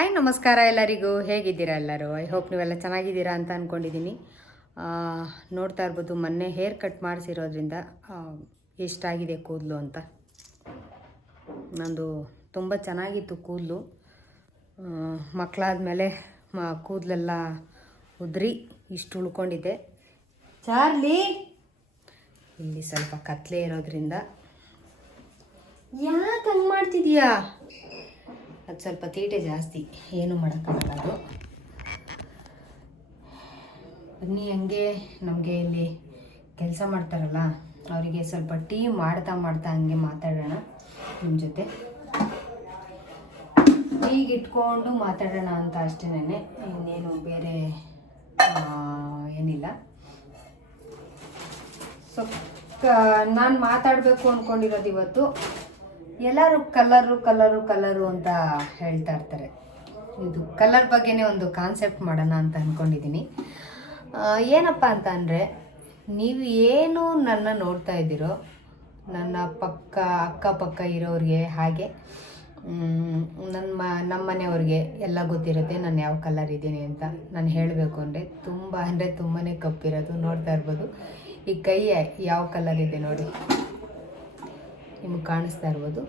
Hi ನಮಸ್ಕಾರ ಎಲ್ಲರಿಗೂ. ಹೇಗಿದ್ದೀರಾ ಎಲ್ಲರೂ? ಐ ಹೋಪ್ ನೀವೆಲ್ಲ ಚೆನ್ನಾಗಿದ್ದೀರಾ ಅಂತ ಅಂದ್ಕೊಂಡಿದ್ದೀನಿ. ನೋಡ್ತಾ ಇರ್ಬೋದು, ಮೊನ್ನೆ ಹೇರ್ ಕಟ್ ಮಾಡಿಸಿರೋದ್ರಿಂದ ಎಷ್ಟಾಗಿದೆ ಕೂದಲು ಅಂತ. ನಂದು ತುಂಬ ಚೆನ್ನಾಗಿತ್ತು ಕೂದಲು. ಮಕ್ಕಳಾದ್ಮೇಲೆ ಕೂದಲೆಲ್ಲ ಉದ್ರಿ ಇಷ್ಟು ಉಳ್ಕೊಂಡಿದ್ದೆ. ಚಾರ್ಲಿ, ಇಲ್ಲಿ ಸ್ವಲ್ಪ ಕತ್ಲೆ ಇರೋದ್ರಿಂದ ಯಾಕೆ ಹಂಗೆ ಮಾಡ್ತಿದೀಯಾ? ಅದು ಸ್ವಲ್ಪ ತೀಟೆ ಜಾಸ್ತಿ, ಏನು ಮಾಡೋಕ್ಕಾಗಲ್ಲ ಅದು. ಬನ್ನಿ, ಹಂಗೆ ನಮಗೆ ಇಲ್ಲಿ ಕೆಲಸ ಮಾಡ್ತಾರಲ್ಲ ಅವರಿಗೆ ಸ್ವಲ್ಪ ಟೀ ಮಾಡ್ತಾ ಹಂಗೆ ಮಾತಾಡೋಣ ನಿಮ್ಮ ಜೊತೆ. ಟೀಗೆ ಇಟ್ಕೊಂಡು ಮಾತಾಡೋಣ ಅಂತ ಅಷ್ಟೇನೆ, ಇನ್ನೇನು ಬೇರೆ ಏನಿಲ್ಲ. ಸೊ ನಾನು ಮಾತಾಡಬೇಕು ಅಂದ್ಕೊಂಡಿರೋದು ಇವತ್ತು, ಎಲ್ಲರೂ ಕಲರು ಅಂತ ಹೇಳ್ತಾ ಇರ್ತಾರೆ. ಇದು ಕಲರ್ ಬಗ್ಗೆನೇ ಒಂದು ಕಾನ್ಸೆಪ್ಟ್ ಮಾಡೋಣ ಅಂತ ಅಂದ್ಕೊಂಡಿದ್ದೀನಿ. ಏನಪ್ಪ ಅಂತ ಅಂದರೆ, ನೀವು ಏನು ನನ್ನ ನೋಡ್ತಾ ಇದ್ದೀರೋ, ನನ್ನ ಅಕ್ಕಪಕ್ಕ ಇರೋರಿಗೆ, ಹಾಗೆ ನಮ್ಮ ಮನೆಯವ್ರಿಗೆ ಎಲ್ಲ ಗೊತ್ತಿರುತ್ತೆ ನಾನು ಯಾವ ಕಲರ್ ಇದ್ದೀನಿ ಅಂತ. ನಾನು ಹೇಳಬೇಕು ಅಂದರೆ ತುಂಬಾ ಕಪ್ಪಿರೋದು. ನೋಡ್ತಾ ಇರ್ಬೋದು, ಈ ಕೈ ಯಾವ ಕಲರ್ ಇದೆ ನೋಡಿ, ನಿಮಗೆ ಕಾಣಿಸ್ತಾ ಇರ್ಬೋದು.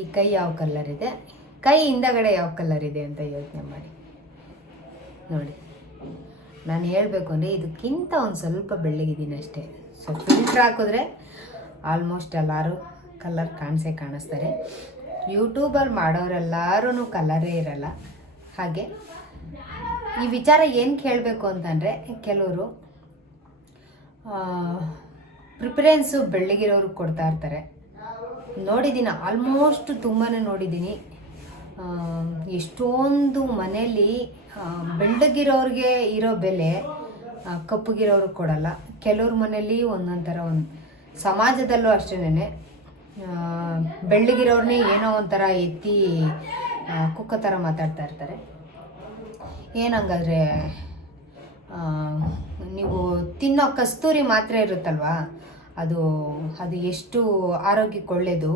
ಈ ಕೈ ಯಾವ ಕಲರ್ ಇದೆ, ಕೈ ಹಿಂದಗಡೆ ಯಾವ ಕಲರ್ ಇದೆ ಅಂತ ಯೋಚನೆ ಮಾಡಿ ನೋಡಿ. ನಾನು ಹೇಳಬೇಕು ಅಂದರೆ ಇದಕ್ಕಿಂತ ಒಂದು ಸ್ವಲ್ಪ ಬೆಳ್ಳಗಿದ್ದೀನಿ ಅಷ್ಟೇ. ಸೊ ಫಿಲ್ಟ್ರ್ ಹಾಕಿದ್ರೆ ಆಲ್ಮೋಸ್ಟ್ ಎಲ್ಲರೂ ಕಲರ್ ಕಾಣಿಸ್ತಾರೆ. ಯೂಟ್ಯೂಬಲ್ಲಿ ಮಾಡೋರೆಲ್ಲರೂ ಕಲರೇ ಇರಲ್ಲ. ಹಾಗೆ ಈ ವಿಚಾರ ಏನು ಕೇಳಬೇಕು ಅಂತಂದರೆ, ಕೆಲವರು ಪ್ರಿಫರೆನ್ಸು ಬೆಳ್ಳಗಿರೋರಿಗೆ ಕೊಡ್ತಾ ಇರ್ತಾರೆ. ನೋಡಿದ್ದೀನಿ, ಆಲ್ಮೋಸ್ಟ್ ತುಂಬಾ ನೋಡಿದ್ದೀನಿ. ಎಷ್ಟೊಂದು ಮನೇಲಿ ಬೆಳ್ಳಗಿರೋರಿಗೆ ಇರೋ ಬೆಲೆ ಕಪ್ಪಗಿರೋರಿಗೆ ಕೊಡಲ್ಲ. ಕೆಲವ್ರ ಮನೇಲಿ ಒಂದೊಂದು ಥರ, ಸಮಾಜದಲ್ಲೂ ಅಷ್ಟೇನೆ ಬೆಳ್ಳಗಿರೋರನ್ನೇ ಏನೋ ಒಂಥರ ಎತ್ತಿ ಕುಕ್ಕ ಥರ ಮಾತಾಡ್ತಾ ಇರ್ತಾರೆ. ಏನಂಗಾದ್ರೆ, ನೀವು ತಿನ್ನೋ ಕಸ್ತೂರಿ ಮಾತ್ರೆ ಇರುತ್ತಲ್ವಾ, ಅದು ಎಷ್ಟು ಆರೋಗ್ಯಕ್ಕೆ ಒಳ್ಳೆಯದು.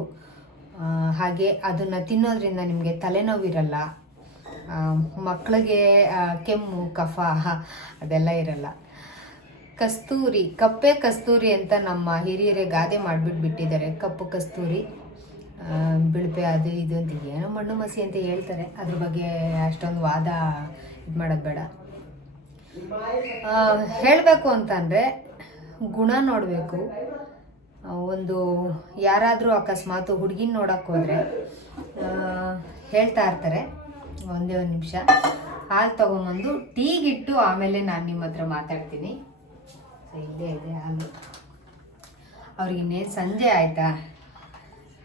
ಹಾಗೆ ಅದನ್ನು ತಿನ್ನೋದ್ರಿಂದ ನಿಮಗೆ ತಲೆನೋವಿರಲ್ಲ, ಮಕ್ಕಳಿಗೆ ಕೆಮ್ಮು ಕಫ ಅದೆಲ್ಲ ಇರಲ್ಲ. ಕಪ್ಪೆ ಕಸ್ತೂರಿ ಅಂತ ನಮ್ಮ ಹಿರಿಯರೇ ಗಾದೆ ಮಾಡಿಬಿಟ್ಟಿದ್ದಾರೆ. ಕಪ್ಪು ಕಸ್ತೂರಿ, ಬಿಳುಪೆ, ಅದು ಇದು ಅಂತ ಏನೋ ಮಣ್ಣು ಮಸಿ ಅಂತ ಹೇಳ್ತಾರೆ. ಅದ್ರ ಬಗ್ಗೆ ಅಷ್ಟೊಂದು ವಾದ ಇದು ಮಾಡೋದು ಬೇಡ. ಹೇಳಬೇಕು ಅಂತಂದರೆ, ಗುಣ ನೋಡಬೇಕು. ಒಂದು ಯಾರಾದರೂ ಅಕಸ್ಮಾತ್ ಹುಡುಗಿನ ನೋಡೋಕ್ಕೆ ಹೋದರೆ ಹೇಳ್ತಾ ಇರ್ತಾರೆ, ಒಂದೇ ಒಂದು ನಿಮಿಷ ಹಾಲು ತೊಗೊಂಬಂದು ಟೀಗಿಟ್ಟು ಆಮೇಲೆ ನಾನು ನಿಮ್ಮ ಹತ್ರ ಮಾತಾಡ್ತೀನಿ. ಇಲ್ಲೇ ಇದೆ ಹಾಲು. ಅವ್ರಿಗಿನ್ನೇನು ಸಂಜೆ ಆಯಿತಾ,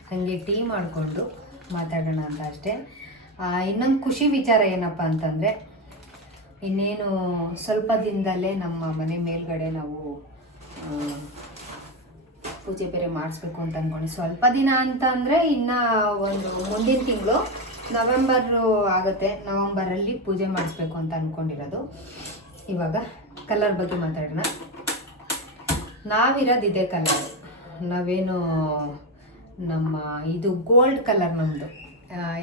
ಹಾಗೆ ಟೀ ಮಾಡಿಕೊಂಡು ಮಾತಾಡೋಣ ಅಂತ ಅಷ್ಟೇ. ಇನ್ನೊಂದು ಖುಷಿ ವಿಚಾರ ಏನಪ್ಪ ಅಂತಂದರೆ, ಇನ್ನೇನು ಸ್ವಲ್ಪ ದಿನದಲ್ಲೇ ನಮ್ಮ ಮನೆ ಮೇಲ್ಗಡೆ ನಾವು ಪೂಜೆ ಬೇರೆ ಮಾಡಿಸ್ಬೇಕು ಅಂತ ಅಂದ್ಕೊಂಡು. ಸ್ವಲ್ಪ ದಿನ ಅಂತ ಅಂದರೆ ಇನ್ನು ಒಂದು ಮುಂದಿನ ತಿಂಗಳು ನವೆಂಬರು ಆಗುತ್ತೆ. ನವೆಂಬರಲ್ಲಿ ಪೂಜೆ ಮಾಡಿಸ್ಬೇಕು ಅಂತ ಅಂದ್ಕೊಂಡಿರೋದು. ಇವಾಗ ಕಲರ್ ಬಗ್ಗೆ ಮಾತಾಡೋಣ. ನಾವಿರೋದು ಇದೇ ಕಲರ್, ನಾವೇನು ನಮ್ಮ ಇದು ಗೋಲ್ಡ್ ಕಲರ್ ನಮ್ಮದು.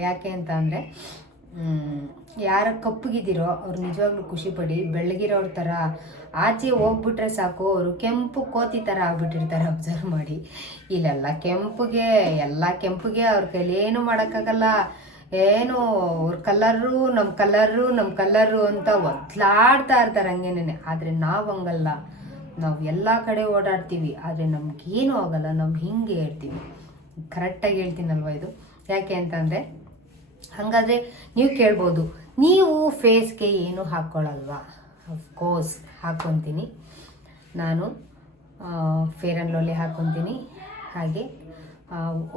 ಯಾಕೆ ಅಂತ ಅಂದರೆ, ಯಾರು ಕಪ್ಪಗಿದ್ದೀರೋ ಅವ್ರು ನಿಜವಾಗ್ಲೂ ಖುಷಿಪಡಿ. ಬೆಳ್ಳಗಿರೋರ ಥರ ಆಚೆ ಹೋಗ್ಬಿಟ್ರೆ ಸಾಕು, ಅವರು ಕೆಂಪು ಕೋತಿ ಥರ ಆಗ್ಬಿಟ್ಟಿರ್ತಾರೆ. ಅಬ್ಸರ್ವ್ ಮಾಡಿ. ಇಲ್ಲೆಲ್ಲ ಎಲ್ಲ ಕೆಂಪಿಗೆ ಅವ್ರ ಕೈಲಿ ಏನು ಮಾಡೋಕ್ಕಾಗಲ್ಲ. ಏನು ಅವ್ರ ನಮ್ಮ ಕಲ್ಲರು ಅಂತ ಒದ್ಲಾಡ್ತಾ ಇರ್ತಾರೆ ಹಂಗೇನೆ. ಆದರೆ ನಾವು ಹಂಗಲ್ಲ, ನಾವು ಎಲ್ಲ ಕಡೆ ಓಡಾಡ್ತೀವಿ, ಆದರೆ ನಮಗೇನು ಆಗಲ್ಲ. ನಾವು ಹಿಂಗೆ ಇರ್ತೀವಿ. ಕರೆಕ್ಟಾಗಿ ಹೇಳ್ತೀನಲ್ವ ಇದು. ಯಾಕೆ ಅಂತಂದರೆ, ಹಾಗಾದರೆ ನೀವು ಕೇಳ್ಬೋದು, ನೀವು ಫೇಸ್ಗೆ ಏನು ಹಾಕ್ಕೊಳ್ಳಲ್ವಾ? ಅಫ್ಕೋರ್ಸ್ ಹಾಕ್ಕೊತೀನಿ. ನಾನು ಫೇರ್ ಆ್ಯಂಡ್ ಲವ್ಲಿ ಹಾಕ್ಕೊತೀನಿ. ಹಾಗೆ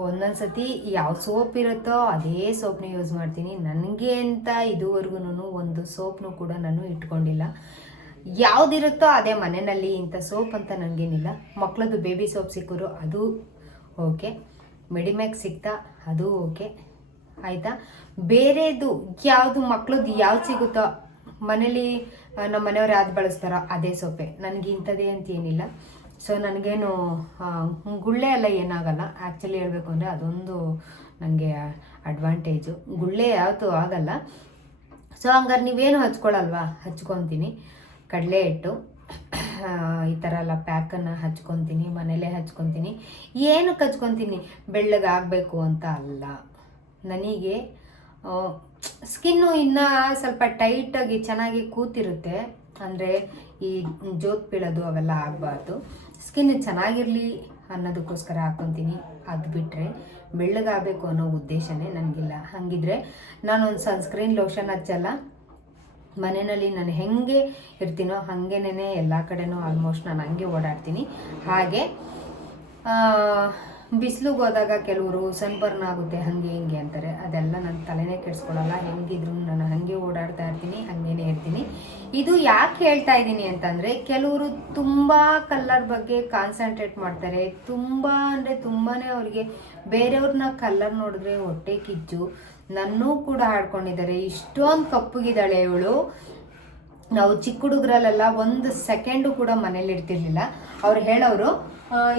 ಒಂದೊಂದು ಸತಿ ಯಾವ ಸೋಪ್ ಇರುತ್ತೋ ಅದೇ ಸೋಪ್ನ ಯೂಸ್ ಮಾಡ್ತೀನಿ. ನನಗೆ ಅಂತ ಇದುವರೆಗೂ ಒಂದು ಸೋಪ್ನು ಕೂಡ ನಾನು ಇಟ್ಕೊಂಡಿಲ್ಲ. ಯಾವುದಿರುತ್ತೋ ಅದೇ ಮನೆಯಲ್ಲಿ. ಇಂಥ ಸೋಪ್ ಅಂತ ನನಗೇನಿಲ್ಲ. ಮಕ್ಕಳದ್ದು ಬೇಬಿ ಸೋಪ್ ಸಿಕ್ಕರು ಅದು ಓಕೆ, ಮೆಡಿಮ್ಯಾಕ್ಸ್ ಸಿಗ್ತಾ ಅದು ಓಕೆ, ಆಯಿತಾ. ಬೇರೆದು ಯಾವುದು ಮಕ್ಕಳದ್ದು ಯಾವ್ದು ಸಿಗುತ್ತೋ ಮನೇಲಿ ನಮ್ಮ ಮನೆಯವ್ರು ಯಾವ್ದು ಬಳಸ್ತಾರೋ ಅದೇ ಸೋಪೆ. ನನಗೆ ಇಂಥದ್ದೇ ಅಂತ ಏನಿಲ್ಲ. ಸೊ ನನಗೇನು ಗುಳ್ಳೆ ಎಲ್ಲ ಏನಾಗಲ್ಲ. ಆ್ಯಕ್ಚುಲಿ ಹೇಳಬೇಕು ಅಂದರೆ ಅದೊಂದು ನನಗೆ ಅಡ್ವಾಂಟೇಜು. ಗುಳ್ಳೆ ಯಾವತ್ತೂ ಆಗಲ್ಲ. ಸೊ ಹಂಗಾರೆ ನೀವೇನು ಹಚ್ಕೊಳಲ್ವಾ, ಹಚ್ಕೊತೀನಿ. ಕಡಲೆ ಹಿಟ್ಟು ಈ ಥರ ಎಲ್ಲ ಪ್ಯಾಕನ್ನು ಹಚ್ಕೊತೀನಿ, ಮನೇಲೇ ಹಚ್ಕೊತೀನಿ. ಏನಕ್ಕೆ ಹಚ್ಕೊತೀನಿ, ಬೆಳ್ಳಗಾಗಬೇಕು ಅಂತ ಅಲ್ಲ. ನನಗೆ ಸ್ಕಿನ್ನು ಇನ್ನೂ ಸ್ವಲ್ಪ ಟೈಟಾಗಿ ಚೆನ್ನಾಗಿ ಕೂತಿರುತ್ತೆ, ಅಂದರೆ ಈ ಜೋತ್ ಬೀಳೋದು ಅವೆಲ್ಲ ಆಗಬಾರ್ದು. ಸ್ಕಿನ್ ಚೆನ್ನಾಗಿರಲಿ ಅನ್ನೋದಕ್ಕೋಸ್ಕರ ಹಾಕ್ಕೊತೀನಿ. ಅದು ಬಿಟ್ಟರೆ ಬೆಳ್ಳಗಾಗಬೇಕು ಅನ್ನೋ ಉದ್ದೇಶನೇ ನನಗಿಲ್ಲ. ಹಾಗಿದ್ರೆ ನಾನೊಂದು ಸನ್ಸ್ಕ್ರೀನ್ ಲೋಷನ್ ಹಚ್ಚಲ್ಲ. ಮನೆಯಲ್ಲಿ ನಾನು ಹೆಂಗೆ ಇರ್ತೀನೋ ಹಾಗೇನೇ ಎಲ್ಲ ಕಡೆನೂ ಆಲ್ಮೋಸ್ಟ್ ನಾನು ಹಂಗೆ ಓಡಾಡ್ತೀನಿ. ಹಾಗೆ ಬಿಸಿಲಿಗೆ ಹೋದಾಗ ಕೆಲವರು ಸನ್ಬರ್ನ್ ಆಗುತ್ತೆ ಹಾಗೆ ಹಿಂಗೆ ಅಂತಾರೆ. ಅದೆಲ್ಲ ನನ್ನ ತಲೆನೇ ಕೆಡಿಸ್ಕೊಳ್ಳಲ್ಲ. ಹೆಂಗಿದ್ರು ನಾನು ಹಾಗೆ ಓಡಾಡ್ತಾ ಇರ್ತೀನಿ, ಹಾಗೇನೇ ಇರ್ತೀನಿ. ಇದು ಯಾಕೆ ಹೇಳ್ತಾ ಇದ್ದೀನಿ ಅಂತಂದರೆ, ಕೆಲವರು ತುಂಬ ಕಲರ್ ಬಗ್ಗೆ ಕಾನ್ಸಂಟ್ರೇಟ್ ಮಾಡ್ತಾರೆ. ತುಂಬ ಅಂದರೆ ತುಂಬಾ ಅವ್ರಿಗೆ ಬೇರೆಯವ್ರನ್ನ ಕಲರ್ ನೋಡಿದ್ರೆ ಹೊಟ್ಟೆ ಕಿಚ್ಚು. ನನ್ನೂ ಕೂಡ ಆಡ್ಕೊಂಡಿದ್ದಾರೆ, ಇಷ್ಟೊಂದು ಕಪ್ಪಗಿದ್ದಾಳೆ ಇವಳು. ನಾವು ಚಿಕ್ಕ ಹುಡುಗರಲ್ಲೆಲ್ಲ ಒಂದು ಸೆಕೆಂಡು ಕೂಡ ಮನೇಲಿ ಇರ್ತಿರ್ಲಿಲ್ಲ. ಅವ್ರು ಹೇಳೋರು,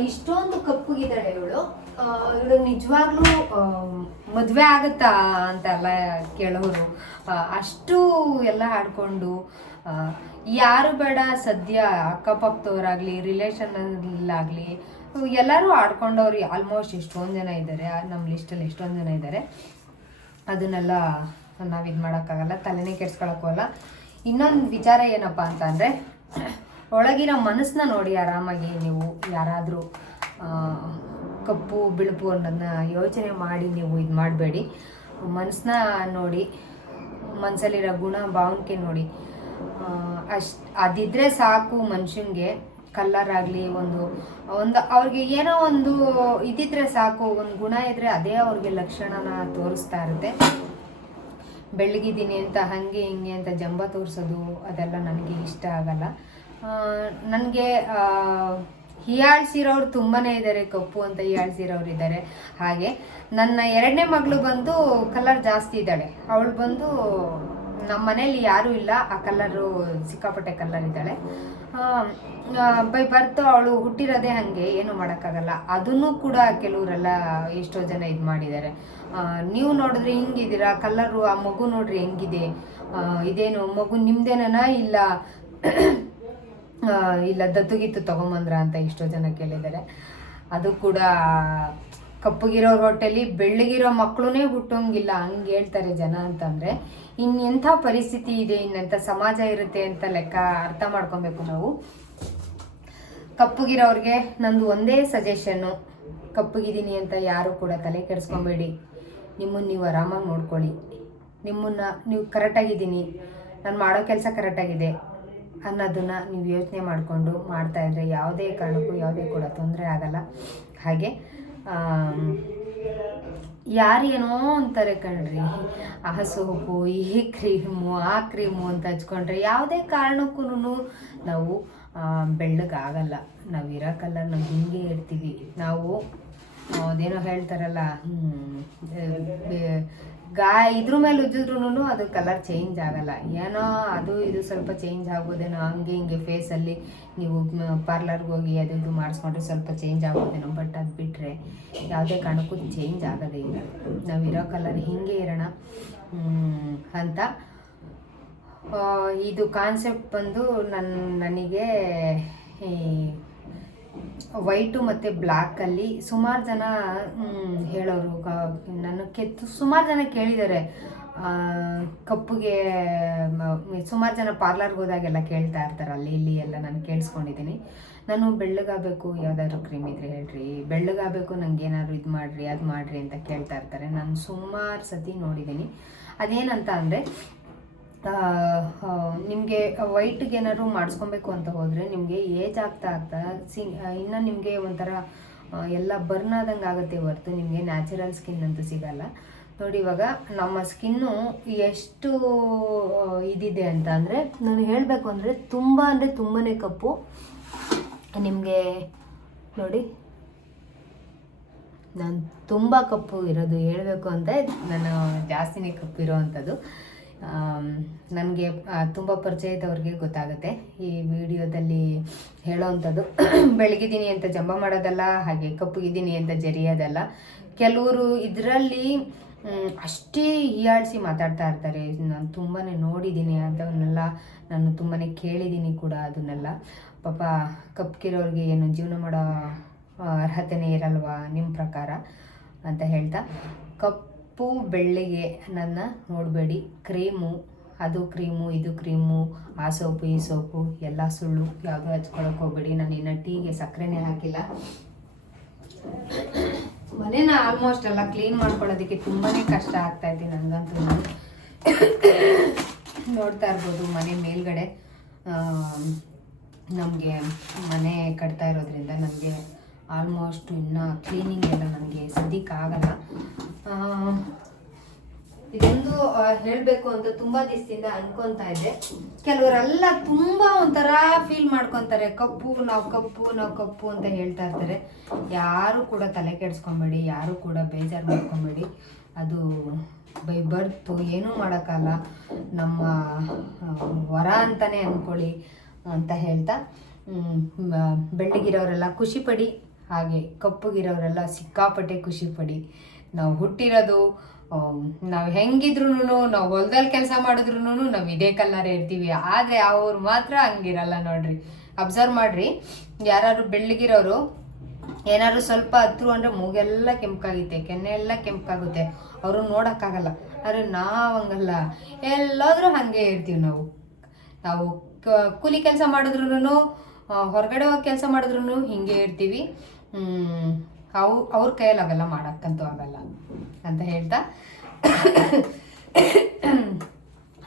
ಇಷ್ಟೊಂದು ಕಪ್ಪಗಿದ್ದಾಳೆ ಇವಳು ನಿಜವಾಗ್ಲೂ ಮದುವೆ ಆಗುತ್ತಾ ಅಂತೆಲ್ಲ ಕೇಳೋರು. ಅಷ್ಟು ಎಲ್ಲ ಆಡ್ಕೊಂಡು ಯಾರು ಬೇಡ ಸದ್ಯ ಅಕ್ಕಪಕ್ಕದವರಾಗಲಿ ರಿಲೇಷನ್ನಲ್ಲಾಗಲಿ ಎಲ್ಲರೂ ಆಡ್ಕೊಂಡವ್ರು ಆಲ್ಮೋಸ್ಟ್ ಎಷ್ಟೊಂದು ಜನ ಇದ್ದಾರೆ. ನಮ್ಮ ಲಿಸ್ಟಲ್ಲಿ ಎಷ್ಟೊಂದು ಜನ ಇದ್ದಾರೆ. ಅದನ್ನೆಲ್ಲ ನಾವು ಇದು ಮಾಡೋಕ್ಕಾಗಲ್ಲ, ತಲೆನೇ ಕೆಡ್ಸ್ಕೊಳಕ್ಕೋಲ್ಲ. ಇನ್ನೊಂದು ವಿಚಾರ ಏನಪ್ಪ ಅಂತ ಅಂದರೆ, ಒಳಗಿರೋ ಮನಸ್ಸನ್ನ ನೋಡಿ ಆರಾಮಾಗಿ ನೀವು ಯಾರಾದರೂ ಕಪ್ಪು ಬಿಳುಪು ಅನ್ನೋದನ್ನ ಯೋಚನೆ ಮಾಡಿ ನೀವು ಇದು ಮಾಡಬೇಡಿ. ಮನಸ್ಸನ್ನ ನೋಡಿ, ಮನಸ್ಸಲ್ಲಿರೋ ಗುಣ ಭಾವನೆ ನೋಡಿ. ಅದಿದ್ದರೆ ಸಾಕು ಮನುಷ್ಯನಿಗೆ. ಕಲ್ಲರ್ ಆಗಲಿ ಒಂದು ಅವ್ರಿಗೆ ಏನೋ ಒಂದು ಇದ್ದಿದ್ರೆ ಸಾಕು, ಒಂದು ಗುಣ ಇದ್ದರೆ ಅದೇ ಅವ್ರಿಗೆ ಲಕ್ಷಣನ ತೋರಿಸ್ತಾ ಇರುತ್ತೆ. ಬೆಳಗಿದ್ದೀನಿ ಅಂತ ಹಾಗೆ ಹಿಂಗೆ ಅಂತ ಜಂಬ ತೋರಿಸೋದು ಅದೆಲ್ಲ ನನಗೆ ಇಷ್ಟ ಆಗಲ್ಲ. ನನಗೆ ಹೀಯಾಳಿಸಿರೋರು ತುಂಬಾ ಇದ್ದಾರೆ, ಕಪ್ಪು ಅಂತ ಹೀಯಾಳಿಸಿರೋರು ಇದ್ದಾರೆ. ಹಾಗೆ ನನ್ನ ಎರಡನೇ ಮಗಳು ಬಂದು ಕಲರ್ ಜಾಸ್ತಿ ಇದ್ದಾಳೆ. ಅವಳು ಬಂದು ನಮ್ಮ ಮನೇಲಿ ಯಾರೂ ಇಲ್ಲ, ಆ ಕಲರು ಸಿಕ್ಕಾಪಟ್ಟೆ ಕಲರ್ ಇದ್ದಾಳೆ. ಬೈ ಬರ್ತು ಅವಳು ಹುಟ್ಟಿರೋದೇ ಹಾಗೆ, ಏನು ಮಾಡೋಕ್ಕಾಗಲ್ಲ. ಅದನ್ನು ಕೂಡ ಕೆಲವರೆಲ್ಲ ಎಷ್ಟೋ ಜನ ಇದು ಮಾಡಿದ್ದಾರೆ. ನೀವು ನೋಡಿದ್ರೆ ಹಿಂಗಿದ್ದೀರಾ, ಕಲರು ಆ ಮಗು ನೋಡ್ರಿ ಹೆಂಗಿದೆ, ಇದೇನು ಮಗು ನಿಮ್ದೇನಾ ಇಲ್ಲ ಇಲ್ಲ ದತ್ತುಗಿತ್ತು ತೊಗೊಂಬಂದ್ರ ಅಂತ ಎಷ್ಟೋ ಜನ ಕೇಳಿದ್ದಾರೆ. ಅದು ಕೂಡ ಕಪ್ಪಗಿರೋರ ಹೊಟ್ಟೆಲಿ ಬೆಳ್ಳಗಿರೋ ಮಕ್ಕಳೇ ಹುಟ್ಟೋಂಗಿಲ್ಲ ಹಂಗೆ ಹೇಳ್ತಾರೆ ಜನ ಅಂತಂದರೆ ಇನ್ನೆಂಥ ಪರಿಸ್ಥಿತಿ ಇದೆ, ಇನ್ನೆಂಥ ಸಮಾಜ ಇರುತ್ತೆ ಅಂತ ಲೆಕ್ಕ ಅರ್ಥ ಮಾಡ್ಕೊಬೇಕು ನಾವು. ಕಪ್ಪಗಿರೋರಿಗೆ ನಂದು ಒಂದೇ ಸಜೆಷನ್ನು, ಕಪ್ಪಗಿದ್ದೀನಿ ಅಂತ ಯಾರು ಕೂಡ ತಲೆ ಕೆಡಿಸ್ಕೊಬೇಡಿ. ನಿಮ್ಮನ್ನು ನೀವು ಆರಾಮಾಗಿ ನೋಡ್ಕೊಳ್ಳಿ. ನಿಮ್ಮನ್ನು ನೀವು ಕರೆಕ್ಟಾಗಿದ್ದೀನಿ, ನಾನು ಮಾಡೋ ಕೆಲಸ ಕರೆಕ್ಟಾಗಿದೆ ಅನ್ನೋದನ್ನು ನೀವು ಯೋಚನೆ ಮಾಡಿಕೊಂಡು ಮಾಡ್ತಾಯಿದ್ರೆ ಯಾವುದೇ ಕಾರಣಕ್ಕೂ ಯಾವುದೇ ಕೂಡ ತೊಂದರೆ ಆಗಲ್ಲ. ಹಾಗೆ ಯಾರೇನೋ ಅಂತಾರೆ ಕಣ್ರಿ, ಆ ಸೋಪು ಈ ಕ್ರೀಮು ಆ ಕ್ರೀಮು ಅಂತ ಹಚ್ಕೊಂಡ್ರೆ ಯಾವುದೇ ಕಾರಣಕ್ಕೂ ನಾವು ಬೆಳ್ಳಗಾಗಲ್ಲ. ನಾವು ಇರೋ ಕಲರ್ ನಾವು ಹಿಂಗೆ ಇರ್ತೀವಿ. ನಾವು ಅದೇನೋ ಹೇಳ್ತಾರಲ್ಲ, ಇದ್ರ ಮೇಲೆ ಉಜ್ಜಿದ್ರೂ ಅದು ಕಲರ್ ಚೇಂಜ್ ಆಗಲ್ಲ. ಏನೋ ಅದು ಇದು ಸ್ವಲ್ಪ ಚೇಂಜ್ ಆಗ್ಬೋದೇನೋ, ಹಂಗೆ ಹಿಂಗೆ ಫೇಸಲ್ಲಿ ನೀವು ಪಾರ್ಲರ್ಗೆ ಹೋಗಿ ಅದು ಇದು ಮಾಡಿಸ್ಕೊಂಡ್ರೆ ಸ್ವಲ್ಪ ಚೇಂಜ್ ಆಗ್ಬೋದೇನೋ. ಬಟ್ ಅದು ಬಿಟ್ಟರೆ ಯಾವುದೇ ಕಾರಣಕ್ಕೂ ಚೇಂಜ್ ಆಗೋದೇ ಇಲ್ಲ. ನಾವಿರೋ ಕಲರ್ ಹಿಂಗೆ ಇರೋಣ ಅಂತ ಇದು ಕಾನ್ಸೆಪ್ಟ್ ಬಂದು ನನಗೆ ವೈಟು ಮತ್ತು ಬ್ಲ್ಯಾಕಲ್ಲಿ ಸುಮಾರು ಜನ ಹೇಳೋರು. ಸುಮಾರು ಜನ ಕೇಳಿದ್ದಾರೆ, ಕಪ್ಪುಗೆ ಸುಮಾರು ಜನ ಪಾರ್ಲರ್ಗೆ ಹೋದಾಗೆಲ್ಲ ಕೇಳ್ತಾ ಇರ್ತಾರೆ, ಅಲ್ಲಿ ಇಲ್ಲಿ ಎಲ್ಲ ನಾನು ಕೇಳಿಸ್ಕೊಂಡಿದ್ದೀನಿ. ನಾನು ಬೆಳ್ಳಗಾಗಬೇಕು, ಯಾವುದಾದ್ರು ಕ್ರೀಮ್ ಇದ್ರೆ ಹೇಳ್ರಿ, ಬೆಳ್ಳಗಾಗಬೇಕು, ನಂಗೆ ಏನಾದ್ರು ಇದು ಮಾಡಿರಿ ಅದು ಮಾಡಿರಿ ಅಂತ ಕೇಳ್ತಾ ಇರ್ತಾರೆ. ನಾನು ಸುಮಾರು ಸತಿ ನೋಡಿದ್ದೀನಿ. ಅದೇನಂತ ಅಂದರೆ, ನಿಮಗೆ ವೈಟ್ಗೆ ಏನಾದ್ರು ಮಾಡಿಸ್ಕೊಬೇಕು ಅಂತ ಹೋದರೆ ನಿಮಗೆ ಏಜ್ ಆಗ್ತಾ ಇನ್ನು ನಿಮಗೆ ಒಂಥರ ಎಲ್ಲ ಬರ್ನ್ ಆದಂಗೆ ಆಗುತ್ತೆ ಹೊರತು ನಿಮಗೆ ನ್ಯಾಚುರಲ್ ಸ್ಕಿನ್ ಅಂತೂ ಸಿಗಲ್ಲ. ನೋಡಿ ಇವಾಗ ನಮ್ಮ ಸ್ಕಿನ್ನು ಎಷ್ಟು ಇದಿದೆ ಅಂತ ಅಂದರೆ, ನಾನು ಹೇಳಬೇಕು ಅಂದರೆ ತುಂಬಾ ಕಪ್ಪು. ನಿಮಗೆ ನೋಡಿ, ನಾನು ತುಂಬ ಕಪ್ಪು ಇರೋದು ಹೇಳಬೇಕು ಅಂದರೆ ನಾನು ಜಾಸ್ತಿನೇ ಕಪ್ಪು ಇರೋ ಅಂಥದ್ದು. ನನಗೆ ತುಂಬ ಪರಿಚಯದವ್ರಿಗೆ ಗೊತ್ತಾಗುತ್ತೆ ಈ ವಿಡಿಯೋದಲ್ಲಿ ಹೇಳೋ ಅಂಥದ್ದು. ಬೆಳಗಿದ್ದೀನಿ ಅಂತ ಜಂಬ ಮಾಡೋದಲ್ಲ, ಹಾಗೆ ಕಪ್ಪಗಿದ್ದೀನಿ ಅಂತ ಜರಿಯೋದಲ್ಲ. ಕೆಲವರು ಇದರಲ್ಲಿ ಅಷ್ಟೇ ಹೀಯಾಳಿಸಿ ಮಾತಾಡ್ತಾ ಇರ್ತಾರೆ. ನಾನು ತುಂಬಾ ನೋಡಿದ್ದೀನಿ ಅದನ್ನೆಲ್ಲ, ನಾನು ತುಂಬಾ ಕೇಳಿದ್ದೀನಿ ಕೂಡ ಅದನ್ನೆಲ್ಲ. ಪಾಪ ಕಪ್ಪಿರೋರಿಗೆ ಏನು ಜೀವನ ಮಾಡೋ ಅರ್ಹತೆನೇ ಇರಲ್ವಾ ನಿಮ್ಮ ಪ್ರಕಾರ ಅಂತ ಹೇಳ್ತಾ, ಕಪ್ಪು ಬೆಳ್ಳಿಗೆ ನನ್ನ ನೋಡಬೇಡಿ, ಕ್ರೀಮು ಅದು ಕ್ರೀಮು ಇದು ಕ್ರೀಮು, ಆ ಸೋಪು ಈ ಸೋಪು ಎಲ್ಲ ಸುಳ್ಳು, ಯಾವುದೂ ಹಚ್ಕೊಳಕ್ಕೆ ಹೋಗ್ಬೇಡಿ. ನಾನು ಇನ್ನು ಟೀಗೆ ಸಕ್ಕರೆನೇ ಹಾಕಿಲ್ಲ. ಮನೇನ ಆಲ್ಮೋಸ್ಟ್ ಎಲ್ಲ ಕ್ಲೀನ್ ಮಾಡ್ಕೊಳ್ಳೋದಕ್ಕೆ ತುಂಬಾ ಕಷ್ಟ ಆಗ್ತಾಯಿದೆ ನನಗಂತೂ. ನೋಡ್ತಾ ಇರ್ಬೋದು ಮನೆ ಮೇಲ್ಗಡೆ ನಮಗೆ ಮನೆ ಕಟ್ತಾ ಇರೋದ್ರಿಂದ ನನಗೆ ಆಲ್ಮೋಸ್ಟ್ ಇನ್ನು ಕ್ಲೀನಿಂಗ್ ಎಲ್ಲ ನನಗೆ ಸದ್ಯಕ್ಕಾಗಲ್ಲ. ಇದೊಂದು ಹೇಳಬೇಕು ಅಂತ ತುಂಬ ದಿವಸದಿಂದ ಅನ್ಕೊತಾ ಇದ್ದೆ. ಕೆಲವರೆಲ್ಲ ತುಂಬ ಒಂಥರ ಫೀಲ್ ಮಾಡ್ಕೊತಾರೆ, ನಾವು ಕಪ್ಪು ಅಂತ ಹೇಳ್ತಾ ಇರ್ತಾರೆ. ಯಾರು ಕೂಡ ತಲೆ ಕೆಡಿಸ್ಕೊಬೇಡಿ, ಯಾರು ಕೂಡ ಬೇಜಾರು ಮಾಡ್ಕೊಬೇಡಿ. ಅದು ಬೈ ಬರ್ತು ಏನೂ ಮಾಡೋಕ್ಕಲ್ಲ, ನಮ್ಮ ವರ ಅಂತಲೇ ಅಂದ್ಕೊಳ್ಳಿ ಅಂತ ಹೇಳ್ತಾ, ಬೆಳ್ಳಗಿರೋರೆಲ್ಲ ಖುಷಿಪಡಿ, ಹಾಗೆ ಕಪ್ಪುಗಿರೋರೆಲ್ಲ ಸಿಕ್ಕಾಪಟ್ಟೆ ಖುಷಿಪಡಿ. ನಾವು ಹುಟ್ಟಿರೋದು, ನಾವು ಹೆಂಗಿದ್ರು, ನಾವು ಹೊಲದಲ್ಲಿ ಕೆಲಸ ಮಾಡಿದ್ರು ನಾವು ಇದೇ ಕಲ್ಲರೇ ಇರ್ತೀವಿ. ಆದರೆ ಅವ್ರು ಮಾತ್ರ ಹಂಗಿರಲ್ಲ ನೋಡ್ರಿ. ಅಬ್ಸರ್ವ್ ಮಾಡಿರಿ, ಯಾರು ಬೆಳ್ಳಗಿರೋರು ಏನಾದ್ರು ಸ್ವಲ್ಪ ಹತ್ರು ಅಂದರೆ ಮೂಗೆಲ್ಲ ಕೆಂಪಾಗುತ್ತೆ, ಕೆನ್ನೆ ಎಲ್ಲ ಕೆಂಪಾಗುತ್ತೆ, ಅವರು ನೋಡೋಕ್ಕಾಗಲ್ಲ. ಆದರೆ ನಾವು ಹಂಗಲ್ಲ, ಎಲ್ಲಾದರೂ ಹಾಗೆ ಇರ್ತೀವಿ. ನಾವು ಕೂಲಿ ಕೆಲಸ ಮಾಡಿದ್ರು, ಹೊರಗಡೆ ಹೋಗಿ ಕೆಲಸ ಮಾಡಿದ್ರು ಹಿಂಗೆ ಇರ್ತೀವಿ. ಅವ್ರ ಕೈಯಲ್ಲಾಗಲ್ಲ, ಮಾಡೋಕ್ಕಂತೂ ಆಗಲ್ಲ ಅಂತ ಹೇಳ್ತಾ,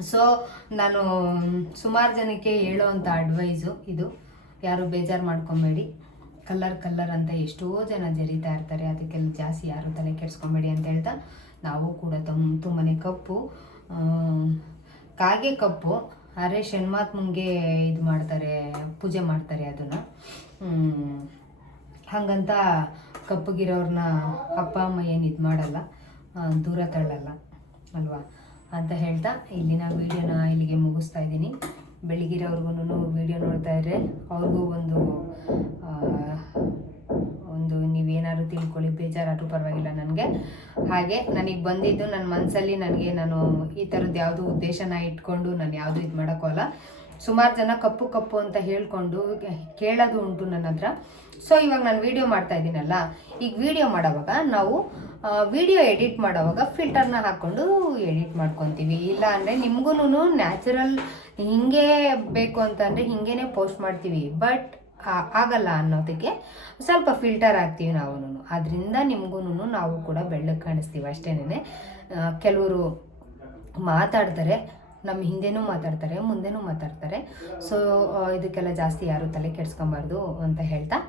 ಸೊ ನಾನು ಸುಮಾರು ಜನಕ್ಕೆ ಹೇಳೋವಂಥ ಅಡ್ವೈಸು ಇದು. ಯಾರು ಬೇಜಾರು ಮಾಡ್ಕೊಬೇಡಿ. ಕಲ್ಲರ್ ಅಂತ ಎಷ್ಟೋ ಜನ ಜರಿತಾ ಇರ್ತಾರೆ, ಅದಕ್ಕೆಲ್ಲ ಜಾಸ್ತಿ ಯಾರು ತಲೆ ಕೆಡಿಸ್ಕೊಬೇಡಿ ಅಂತ ಹೇಳ್ತಾ, ನಾವು ಕೂಡ ತುಂಬಾ ಕಪ್ಪು, ಕಾಗೆ ಕಪ್ಪು. ಆದರೆ ಶಣ್ಮಾತ್ಮಂಗೆ ಇದು ಮಾಡ್ತಾರೆ, ಪೂಜೆ ಮಾಡ್ತಾರೆ ಅದನ್ನು. ಹಾಗಂತ ಕಪ್ಪಗಿರೋರನ್ನ ಅಪ್ಪ ಅಮ್ಮ ಏನು ಇದು ಮಾಡಲ್ಲ, ದೂರ ತಳ್ಳಲ್ಲ ಅಲ್ವಾ ಅಂತ ಹೇಳ್ತಾ ಇಲ್ಲಿನ ವೀಡಿಯೋನ ಇಲ್ಲಿಗೆ ಮುಗಿಸ್ತಾ ಇದ್ದೀನಿ. ಬೆಳಗಿರೋರ್ಗು ವೀಡಿಯೋ ನೋಡ್ತಾ ಇದ್ರೆ ಅವ್ರಿಗೂ ಒಂದು ನೀವೇನಾದ್ರು ತಿಳ್ಕೊಳ್ಳಿ, ಬೇಜಾರಾದ್ರೂ ಪರವಾಗಿಲ್ಲ ನನಗೆ. ಹಾಗೆ ನನಗೆ ಬಂದಿದ್ದು ನನ್ನ ಮನಸ್ಸಲ್ಲಿ, ನಾನು ಈ ಥರದ್ದು ಯಾವುದೂ ಉದ್ದೇಶನ ಇಟ್ಕೊಂಡು ನಾನು ಯಾವುದೂ ಇದು ಮಾಡೋಕ್ಕಲ್ಲ. ಸುಮಾರು ಜನ ಕಪ್ಪು ಅಂತ ಹೇಳ್ಕೊಂಡು ಕೇಳೋದು ಉಂಟು ನನ್ನ ಹತ್ರ. ಸೊ ಇವಾಗ ನಾನು ವಿಡಿಯೋ ಮಾಡ್ತಾ ಇದ್ದೀನಲ್ಲ, ಈಗ ವಿಡಿಯೋ ಮಾಡೋವಾಗ ನಾವು ವಿಡಿಯೋ ಎಡಿಟ್ ಮಾಡೋವಾಗ ಫಿಲ್ಟರ್ನ ಹಾಕ್ಕೊಂಡು ಎಡಿಟ್ ಮಾಡ್ಕೊತೀವಿ. ಇಲ್ಲ ಅಂದರೆ ನಿಮಗೂ ನ್ಯಾಚುರಲ್ ಹಿಂಗೆ ಬೇಕು ಅಂತಂದರೆ ಹಿಂಗೇ ಪೋಸ್ಟ್ ಮಾಡ್ತೀವಿ. ಬಟ್ ಆಗಲ್ಲ ಅನ್ನೋದಕ್ಕೆ ಸ್ವಲ್ಪ ಫಿಲ್ಟರ್ ಹಾಕ್ತೀವಿ ನಾವು. ಅದರಿಂದ ನಿಮಗೂ ನಾವು ಕೂಡ ಬೆಳ್ಳಗೆ ಕಾಣಿಸ್ತೀವಿ ಅಷ್ಟೇನೆ. ಕೆಲವರು ಮಾತಾಡ್ತಾರೆ, ನಮ್ಮ ಹಿಂದೆನೂ ಮಾತಾಡ್ತಾರೆ, ಮುಂದೆನೂ ಮಾತಾಡ್ತಾರೆ. ಸೊ ಇದಕ್ಕೆಲ್ಲ ಜಾಸ್ತಿ ಯಾರು ತಲೆ ಕೆಡಿಸ್ಕೊಬಾರ್ದು ಅಂತ ಹೇಳ್ತಾ,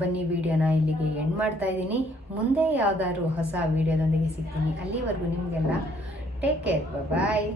ಬನ್ನಿ ವಿಡಿಯೋನ ಇಲ್ಲಿಗೆ ಎಂಡ್ ಮಾಡ್ತಾ ಇದ್ದೀನಿ. ಮುಂದೆ ಯಾವುದಾದ್ರು ಹೊಸ ವಿಡಿಯೋದೊಂದಿಗೆ ಸಿಗ್ತೀನಿ. ಅಲ್ಲಿವರೆಗೂ ನಿಮಗೆಲ್ಲ ಟೇಕ್ ಕೇರ್, ಬಾಯ್.